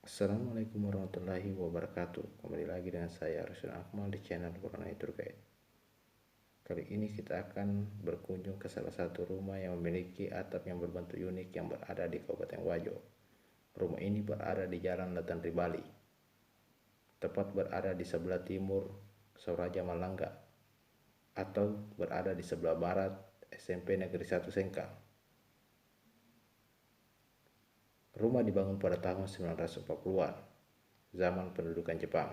Assalamualaikum warahmatullahi wabarakatuh. Kembali lagi dengan saya Rasul Akmal di channel Corona Tour Guide. Kali ini kita akan berkunjung ke salah satu rumah yang memiliki atap yang berbentuk unik yang berada di Kabupaten Wajo. Rumah ini berada di Jalan Latandri Bali, tepat berada di sebelah timur Soraja Malangga, atau berada di sebelah barat SMP Negeri 1 Sengkang. Rumah dibangun pada tahun 1940-an, zaman pendudukan Jepang.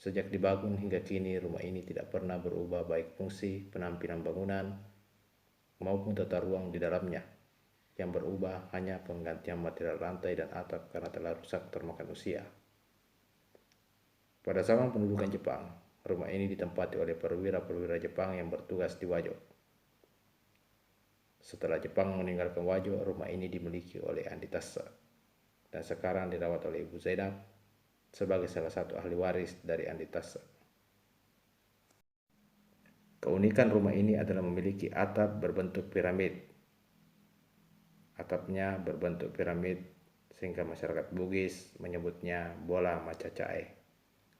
Sejak dibangun hingga kini, rumah ini tidak pernah berubah baik fungsi, penampilan bangunan, maupun tata ruang di dalamnya. Yang berubah hanya penggantian material lantai dan atap karena telah rusak termakan usia. Pada zaman pendudukan Jepang, rumah ini ditempati oleh perwira-perwira Jepang yang bertugas di Wajo. Setelah Jepang meninggalkan Wajo, rumah ini dimiliki oleh Andi Tassa dan sekarang dirawat oleh Ibu Zainab sebagai salah satu ahli waris dari Andi Tassa. Keunikan rumah ini adalah memiliki atap berbentuk piramid. Atapnya berbentuk piramid sehingga masyarakat Bugis menyebutnya bola macacae.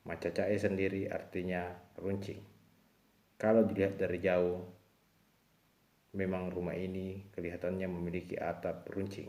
Macacae sendiri artinya runcing. Kalau dilihat dari jauh, memang rumah ini kelihatannya memiliki atap runcing.